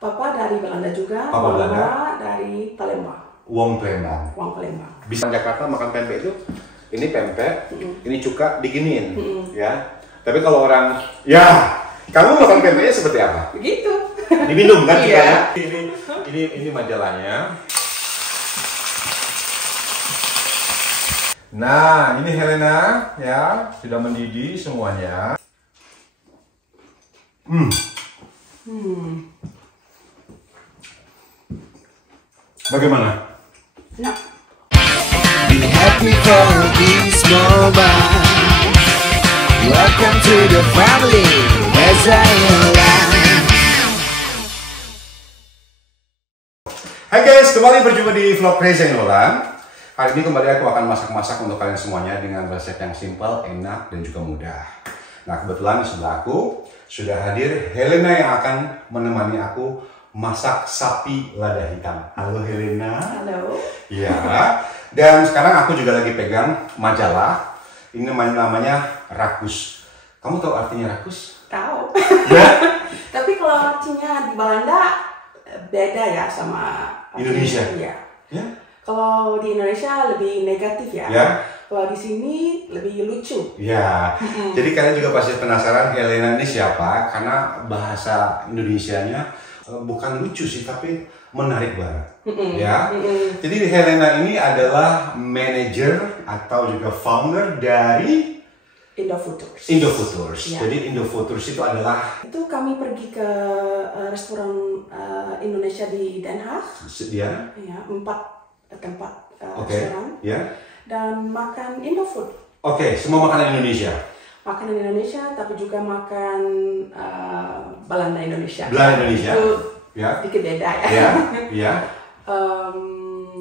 Papa dari Belanda juga. Papa Belanda. Mama dari Palembang. Wong Palembang. Wong Palembang. Bisa Jakarta makan pempek itu, ini pempek, ini cuka diginiin, ya. Tapi kalau orang, ya, kamu makan pempeknya seperti apa? Begitu. Diminum kan juga Iya. ya? Ini majalahnya. Nah, ini Helena ya, sudah mendidih semuanya. Bagaimana? Nah, Be happy for this moment. Welcome to the family. As I am. Hai guys, kembali berjumpa di vlog Reza Nolan. Hari ini kembali aku akan masak-masak untuk kalian semuanya dengan resep yang simpel, enak, dan juga mudah. Nah, kebetulan di sebelah aku sudah hadir Helena yang akan menemani aku masak sapi lada hitam. Halo Helena. halo. Ya, dan sekarang aku juga lagi pegang majalah. Ini namanya Rakus. Kamu tahu artinya Rakus? Tahu. Ya. Tapi kalau artinya di Belanda beda ya sama Indonesia? Iya. Ya. Kalau di Indonesia lebih negatif ya. Ya. Kalau di sini lebih lucu. Ya, jadi kalian juga pasti penasaran Helena ini siapa? Karena bahasa Indonesianya bukan lucu sih, tapi menarik banget. Ya, jadi Helena ini adalah manajer atau juga founder dari Indofuturs. Indofuturs. Ya. Jadi Indofuturs itu adalah Itu kami pergi ke restoran Indonesia di Den Haag. dia, Ya, 4 tempat oke, restoran. ya, Dan makan Indofood. oke, semua makanan Indonesia. Makanan Indonesia, tapi juga makan Belanda Indonesia. Belanda Indonesia. Itu Ya, sedikit beda ya. ya, ya.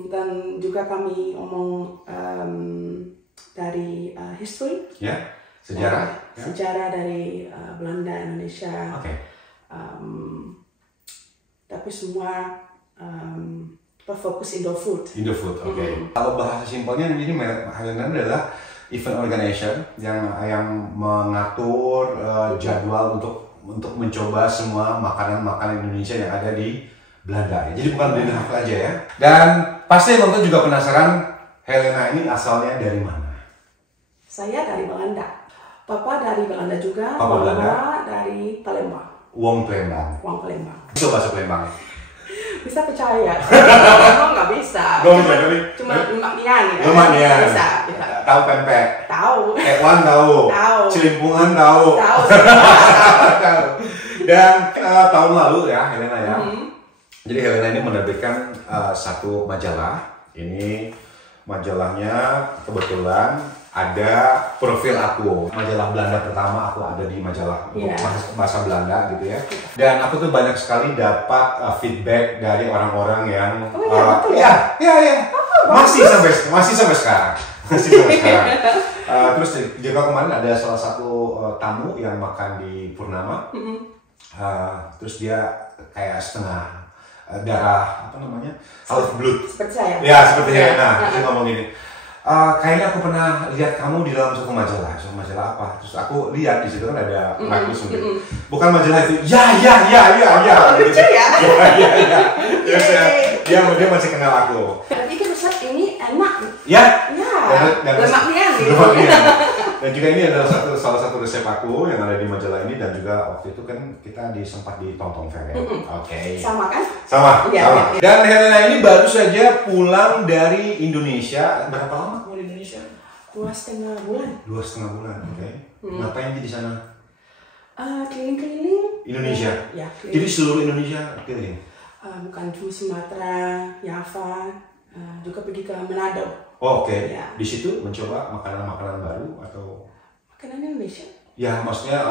Dan juga kami omong dari history. Ya, sejarah. Ya. Sejarah dari Belanda Indonesia. Oke. Tapi semua fokus Indofood. Indofood, oke. Kalau bahasa simpelnya ini Helena adalah event organizer yang mengatur jadwal untuk mencoba semua makanan-makanan Indonesia yang ada di Belanda. Jadi bukan di Den Haag aja ya. Dan pasti nonton juga penasaran Helena ini asalnya dari mana? Saya dari Belanda. Papa dari Belanda juga. Papa Belanda. Mama dari Palembang. Wong Palembang. Wong Palembang. Itu bahasa Palembang. Bisa percaya. Ngomong nggak bisa. Nggak bisa, tapi Cuma lemak nian ya. lemak nian. Bisa, bisa. Tahu pempek. Tahu. Ekwan tahu. Tahu. Celimpungan tahu. Tahu. Tahu. Dan tahun lalu ya Helena ya. Jadi Helena ini menerbitkan satu majalah. Ini majalahnya kebetulan ada profil aku. Majalah Belanda pertama aku ada di majalah bahasa Belanda gitu ya. Dan aku tuh banyak sekali dapat feedback dari orang-orang yang betul ya. Masih sampai sekarang. Masih sampai sekarang. Terus juga kemarin ada salah satu tamu yang makan di Purnama. Terus dia kayak setengah darah, apa namanya, half blood. Seperti saya. Ya, seperti Helena. Dia ngomong gini, kayaknya aku pernah lihat kamu di dalam suatu majalah. Suatu majalah apa? Terus aku lihat di situ kan ada Rakus mungkin. Bukan majalah itu. Ya. Lucu ya. Ya. Terus dia masih kenal aku. Tapi kan resep ini enak. Ya. Ya. Lemak nian gitu. Lemak nian. Dan juga ini adalah salah satu resep aku yang ada di majalah ini, dan juga waktu itu kan kita sempat ditonton fair ya. Oke. Sama kan? Sama. Iya. Dan Helena ini baru saja pulang dari Indonesia. Berapa lama kamu di Indonesia? 2,5 bulan. 2,5 bulan, oke. Ngapain di sana? Keliling-keliling. Indonesia. Ya. Jadi seluruh Indonesia keliling. Bukan cuma Sumatera, Java, juga pergi ke Manado. Oh, oke. Ya. Di situ mencoba makanan-makanan baru atau? Makanan Indonesia. Ya, maksudnya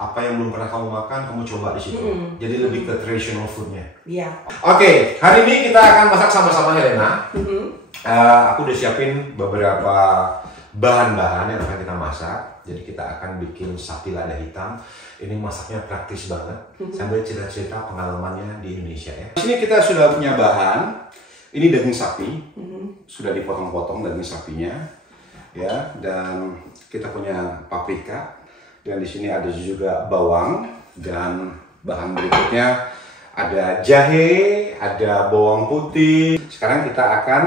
apa yang belum pernah kamu makan, kamu coba di situ. Jadi lebih ke traditional foodnya. Iya. Oke, hari ini kita akan masak sama-sama Helena. Aku udah siapin beberapa bahan-bahan yang akan kita masak. Jadi kita akan bikin sapi lada hitam. Ini masaknya praktis banget. Sambil cerita-cerita pengalamannya di Indonesia ya. Di sini kita sudah punya bahan. Ini daging sapi. Sudah dipotong-potong daging sapinya. Ya, dan kita punya paprika. Dan di sini ada juga bawang, dan bahan berikutnya ada jahe, ada bawang putih. Sekarang kita akan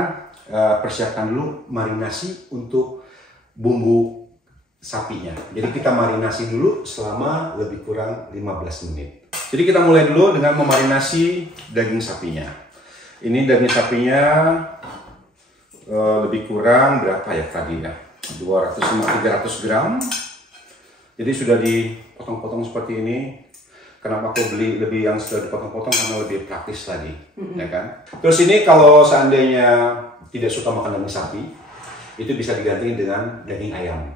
persiapkan dulu marinasi untuk bumbu sapinya. Jadi kita marinasi dulu selama lebih kurang 15 menit. Jadi kita mulai dulu dengan memarinasi daging sapinya. Ini daging sapinya lebih kurang berapa ya tadi ya? 300 gram. Jadi sudah dipotong-potong seperti ini. Kenapa aku beli lebih yang sudah dipotong-potong? Karena lebih praktis tadi, ya kan? Terus ini kalau seandainya tidak suka makan daging sapi, itu bisa diganti dengan daging ayam.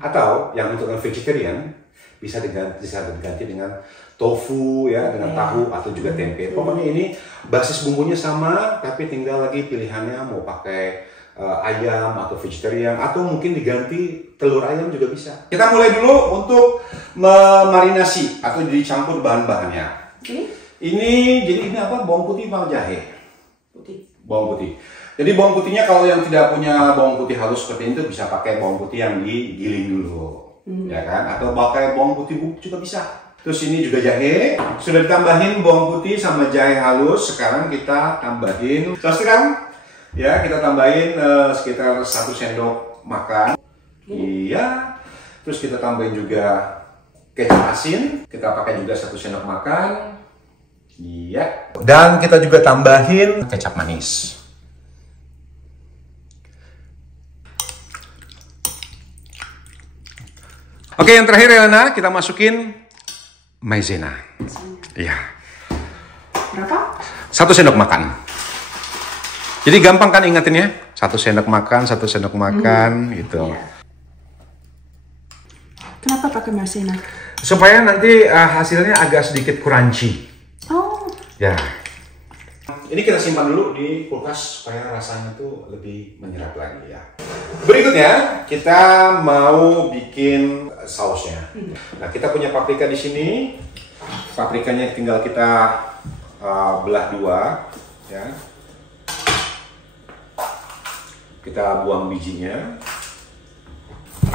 Atau yang untuk yang vegetarian bisa diganti dengan tofu ya, dengan tahu atau juga tempe. Pokoknya ini basis bumbunya sama, tapi tinggal lagi pilihannya mau pakai ayam atau vegetarian, atau mungkin diganti telur ayam juga bisa. Kita mulai dulu untuk memarinasi atau dicampur bahan-bahannya. Jadi ini apa? Bawang putih sama jahe. Bawang putih. Jadi bawang putihnya kalau yang tidak punya bawang putih halus seperti itu bisa pakai bawang putih yang digiling dulu, ya kan? Atau pakai bawang putih bubuk juga bisa. Terus ini juga jahe. Sudah ditambahin bawang putih sama jahe halus. Sekarang kita tambahin saus tiram. Ya, kita tambahin sekitar 1 sendok makan. Iya. Terus kita tambahin juga kecap asin. Kita pakai juga 1 sendok makan. Iya. Dan kita juga tambahin kecap manis. Oke, yang terakhir Elena, kita masukin maizena. Iya. Berapa? 1 sendok makan. Jadi gampang kan ingetinnya? 1 sendok makan, 1 sendok makan, gitu. Iya. Kenapa pakai maizena? Supaya nanti hasilnya agak sedikit crunchy. Oh. Ya. Ini kita simpan dulu di kulkas supaya rasanya tuh lebih menyerap lagi ya. Berikutnya kita mau bikin sausnya. Nah, kita punya paprika di sini. Paprikanya tinggal kita belah 2, ya. Kita buang bijinya.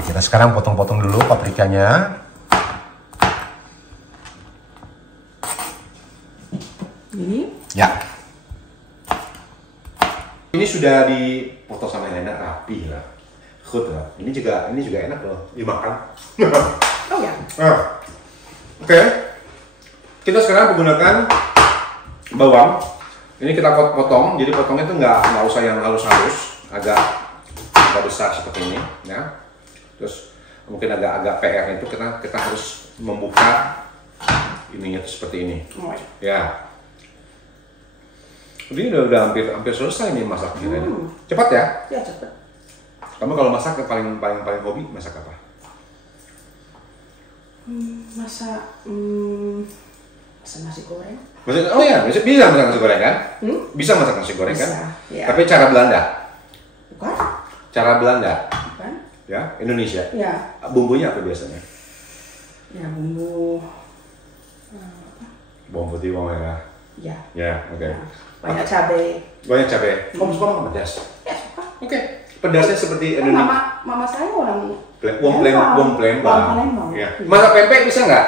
Kita sekarang potong-potong dulu paprikanya. Ini? Ya. Ini sudah dipotong sama Elena rapi lah. Good lah. Ini juga enak loh dimakan. Oh ya. Oke. Kita sekarang menggunakan bawang. Ini kita potong. Jadi potongnya itu nggak usah yang halus-halus. Agak besar seperti ini, ya. Terus mungkin agak PR itu kita harus membuka ininya seperti ini, ya. Ini udah hampir selesai nih masaknya. Cepat ya? Ya cepat. Kamu kalau masak paling hobi masak apa? Masak nasi goreng. Oh ya, bisa masak nasi goreng kan? Bisa masak nasi goreng Bisa, kan? ya. Tapi cara Belanda. Bukan? Cara Belanda. Bukan? Ya, Indonesia. Ya. Bumbunya apa biasanya? Ya bumbu. Bawang putih, bawang merah. Ya. Ya, oke. Ya. Banyak cabai. Banyak cabai. Kamu suka makan pedas? Ya suka. Oke. Pedasnya seperti Kan Indonesia. mama saya orang Wong Palembang. Palembang. Ya. Masak pempek bisa nggak?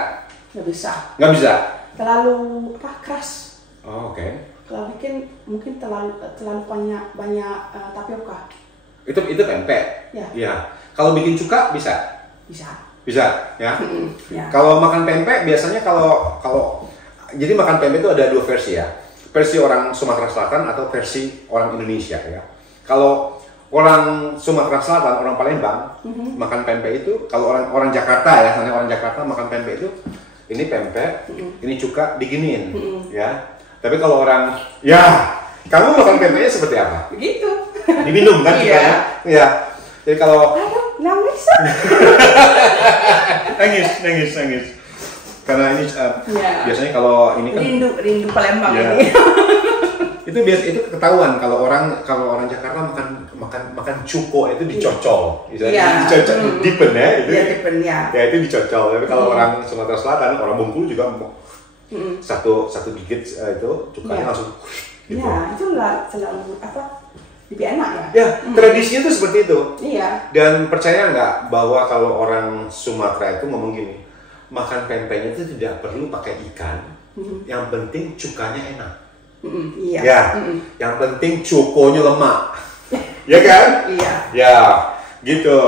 Nggak bisa. Nggak bisa. Terlalu keras. Oh, oke. Kalau bikin mungkin terlalu banyak tapioka. Itu pempek. Ya. Iya. Kalau bikin cuka bisa? Bisa. Bisa, ya. Ya. Kalau makan pempek biasanya jadi makan pempek itu ada 2 versi ya. Versi orang Sumatera Selatan atau versi orang Indonesia ya. Kalau orang Sumatera Selatan, orang Palembang makan pempek itu, kalau orang Jakarta ya, misalnya orang Jakarta makan pempek itu, ini pempek, ini cuka diginiin, ya. Tapi kalau orang, ya, kamu makan pempeknya seperti apa? Begitu. Diminum kan cukanya? Iya. Jadi kalau aduh, nangis. nangis. Karena ini Ya. biasanya kalau ini kan rindu Palembang ya. ini. itu ketahuan kalau orang Jakarta makan cuko itu dicocol, Ya. dicocol, dipen ya itu. Ya, dipen ya. Ya itu dicocol. Tapi kalau orang Sumatera Selatan, orang Bengkulu juga satu gigit itu cukanya Ya. langsung. Gitu. Ya, itu selalu lebih enak ya. Ya, tradisinya itu seperti itu. Iya. Dan percaya nggak bahwa kalau orang Sumatera itu ngomong gini, makan pempeknya itu tidak perlu pakai ikan, Yang penting cukanya enak. Iya. Ya, yang penting cukonya lemak. Ya kan? Iya. Ya, gitu.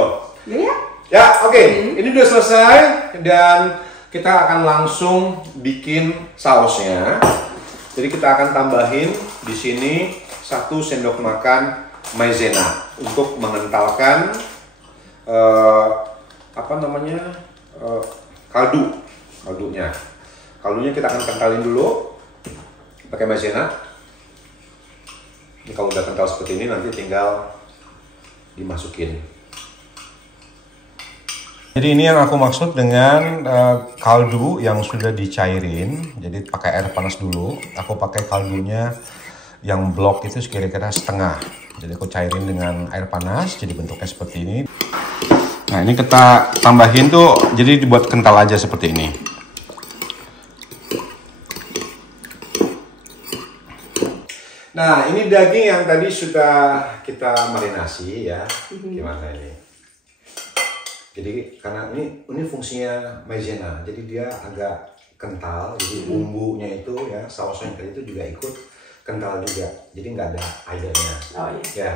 Ya. Ya, oke. Ini udah selesai dan kita akan langsung bikin sausnya. Jadi kita akan tambahin di sini 1 sendok makan maizena untuk mengentalkan kaldunya. Kaldunya kita akan kentalin dulu pakai maizena. Ini kalau udah kental seperti ini nanti tinggal dimasukin. Jadi ini yang aku maksud dengan kaldu yang sudah dicairin. Jadi pakai air panas dulu. Aku pakai kaldunya yang blok itu kira-kira setengah. Jadi aku cairin dengan air panas, jadi bentuknya seperti ini. Nah ini kita tambahin tuh, jadi dibuat kental aja seperti ini. Nah ini daging yang tadi sudah kita marinasi ya. Gimana ini? Jadi karena ini fungsinya maizena, jadi dia agak kental. Jadi bumbunya itu ya, sausnya tadi itu juga ikut kental juga, jadi nggak ada airnya. Oh iya. Ya,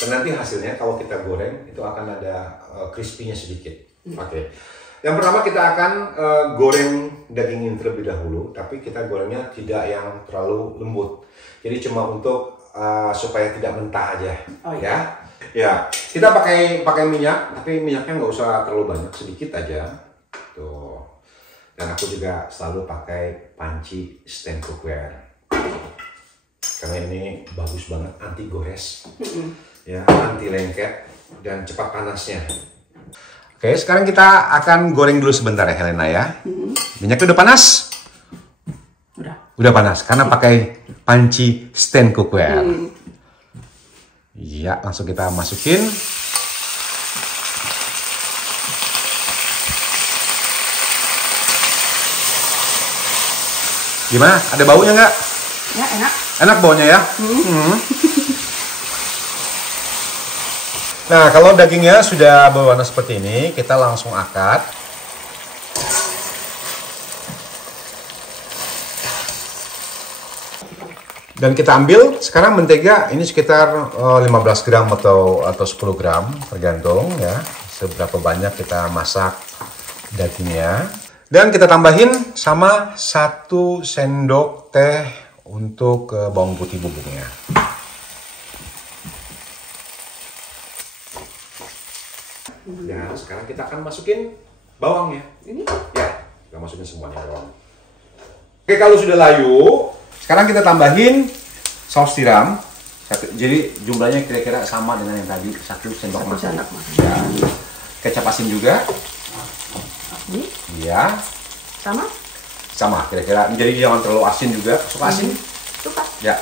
dan nanti hasilnya kalau kita goreng itu akan ada crispy-nya sedikit. Oke. Yang pertama kita akan goreng daging ini terlebih dahulu, tapi kita gorengnya tidak yang terlalu lembut. Jadi cuma untuk supaya tidak mentah aja. Oh iya. Ya, kita pakai minyak, tapi minyaknya nggak usah terlalu banyak, sedikit aja. Tuh. Dan aku juga selalu pakai panci stand cookware. Karena ini bagus banget, anti gores, ya, anti lengket, dan cepat panasnya. Oke, sekarang kita akan goreng dulu sebentar ya Helena ya. Minyaknya udah panas? Udah panas, karena pakai panci stand cookware. Iya, langsung kita masukin. Gimana? Ada baunya nggak? Ya, enak. Enak baunya ya? Nah, kalau dagingnya sudah berwarna seperti ini, kita langsung angkat. Dan kita ambil sekarang mentega ini sekitar 15 gram atau 10 gram, tergantung ya seberapa banyak kita masak dagingnya. Dan kita tambahin sama 1 sendok teh untuk bawang putih bubuknya. Dan sekarang kita akan masukin bawangnya. Ini ya, kita masukin semuanya bawang. Oke, kalau sudah layu, sekarang kita tambahin saus tiram. Jadi jumlahnya kira-kira sama dengan yang tadi, 1 sendok makan. Ya. Kecap asin juga. Ini? Iya. Sama, kira-kira. Jadi jangan terlalu asin juga. Suka asin? Suka. Ya,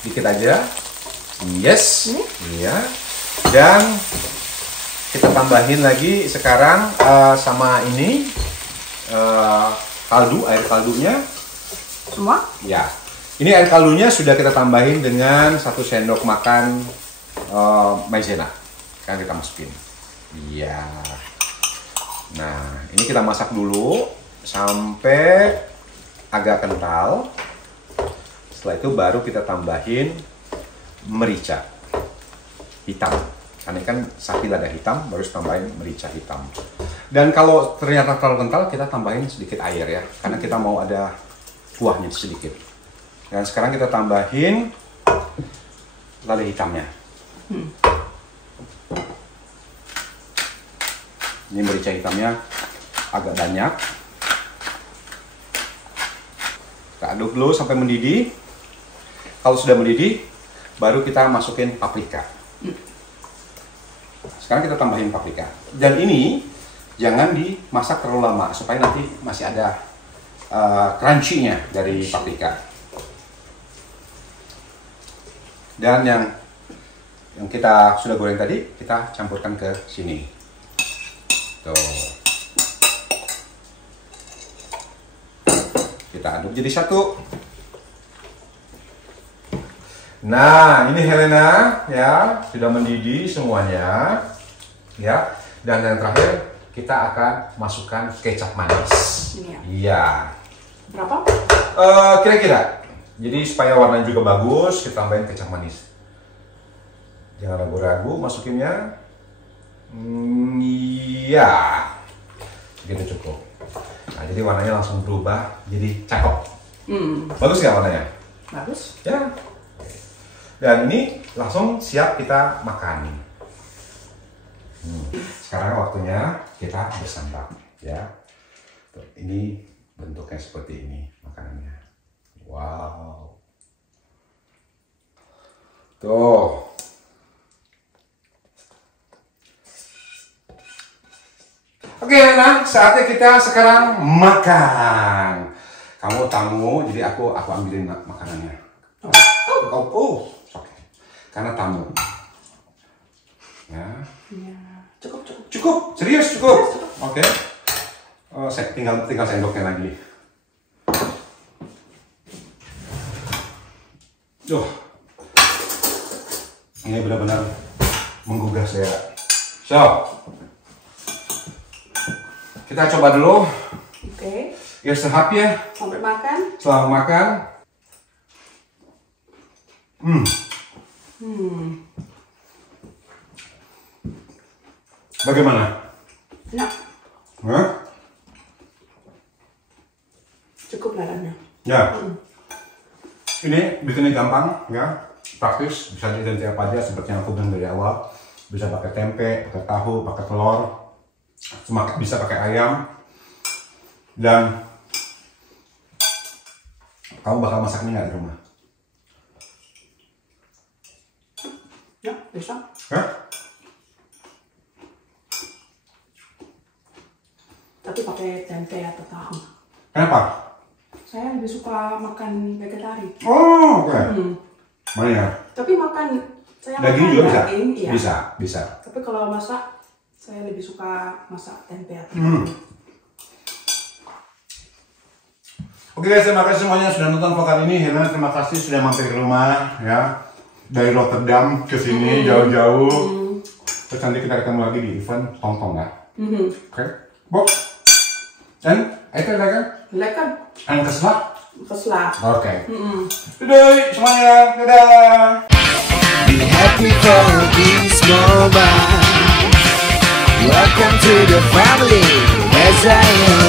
dikit aja. Yes. Iya. Dan kita tambahin lagi sekarang sama ini air kaldunya. Semua? Ya. Ini air kaldunya sudah kita tambahin dengan 1 sendok makan maizena. Sekarang kita masukin. Iya. Nah, ini kita masak dulu sampai agak kental. Setelah itu baru kita tambahin merica hitam. Karena kan sapi lada hitam, baru tambahin merica hitam. Dan kalau ternyata terlalu kental, kita tambahin sedikit air ya. Karena kita mau ada kuahnya sedikit. Dan sekarang kita tambahin lada hitamnya. Ini merica hitamnya agak banyak. Kita aduk dulu sampai mendidih. Kalau sudah mendidih, baru kita masukin paprika. Sekarang kita tambahin paprika. Dan ini jangan dimasak terlalu lama supaya nanti masih ada crunchy-nya dari paprika. Dan yang kita sudah goreng tadi, kita campurkan ke sini. Tuh. Kita aduk jadi satu. Nah, ini Helena ya, sudah mendidih semuanya. Ya. Dan yang terakhir kita akan masukkan kecap manis. Ini ya. Iya. Berapa? Kira-kira. Jadi supaya warnanya juga bagus, kita tambahin kecap manis. Jangan ragu-ragu masukinnya. Iya, gitu cukup. Nah, jadi warnanya langsung berubah, jadi cakep. Bagus nggak warnanya? Bagus. Ya. Dan ini langsung siap kita makan. Sekarang waktunya kita bersantap, ya. Tuh, ini bentuknya seperti ini makanannya. Wow. Tuh. Oke, nah saatnya kita sekarang makan. Kamu tamu, jadi aku ambilin makanannya. Oh, oke. Karena tamu. Ya. Cukup. Serius cukup. Oke. Saya tinggal sendoknya lagi. Ini benar-benar menggugah saya. So, kita coba dulu. Oke. Ya sehap ya. Sampai makan. Setelah makan. Bagaimana? Enak. Hah? Cukup dalamnya. Ya. Ini bikinnya gampang, ya. Praktis, bisa diganti apa aja seperti yang aku bilang dari awal. Bisa pakai tempe, pakai tahu, pakai telur, bisa pakai ayam. Dan kamu bakal masak ini nggak di rumah? Ya, bisa. Hah? Tapi pakai tempe atau tahu. Kenapa? Saya lebih suka makan vegetarian. Oh, oke. Mana ya? Tapi makan saya Daging makan juga bisa? daging, iya. Bisa. Tapi kalau masak, saya lebih suka masak tempe atau Oke guys, terima kasih semuanya sudah nonton vlog ini. Helena, terima kasih sudah mampir ke rumah, ya. Dari Rotterdam ke sini jauh-jauh. Terus nanti kita ketemu lagi di event Tongtong ya. Oke, Bob. Dan itu lekker? Lekker. En geslaagd? Geslaagd. Oke. Doei semuanya, dadah. Be happy for this moment. Welcome to the family, as I am.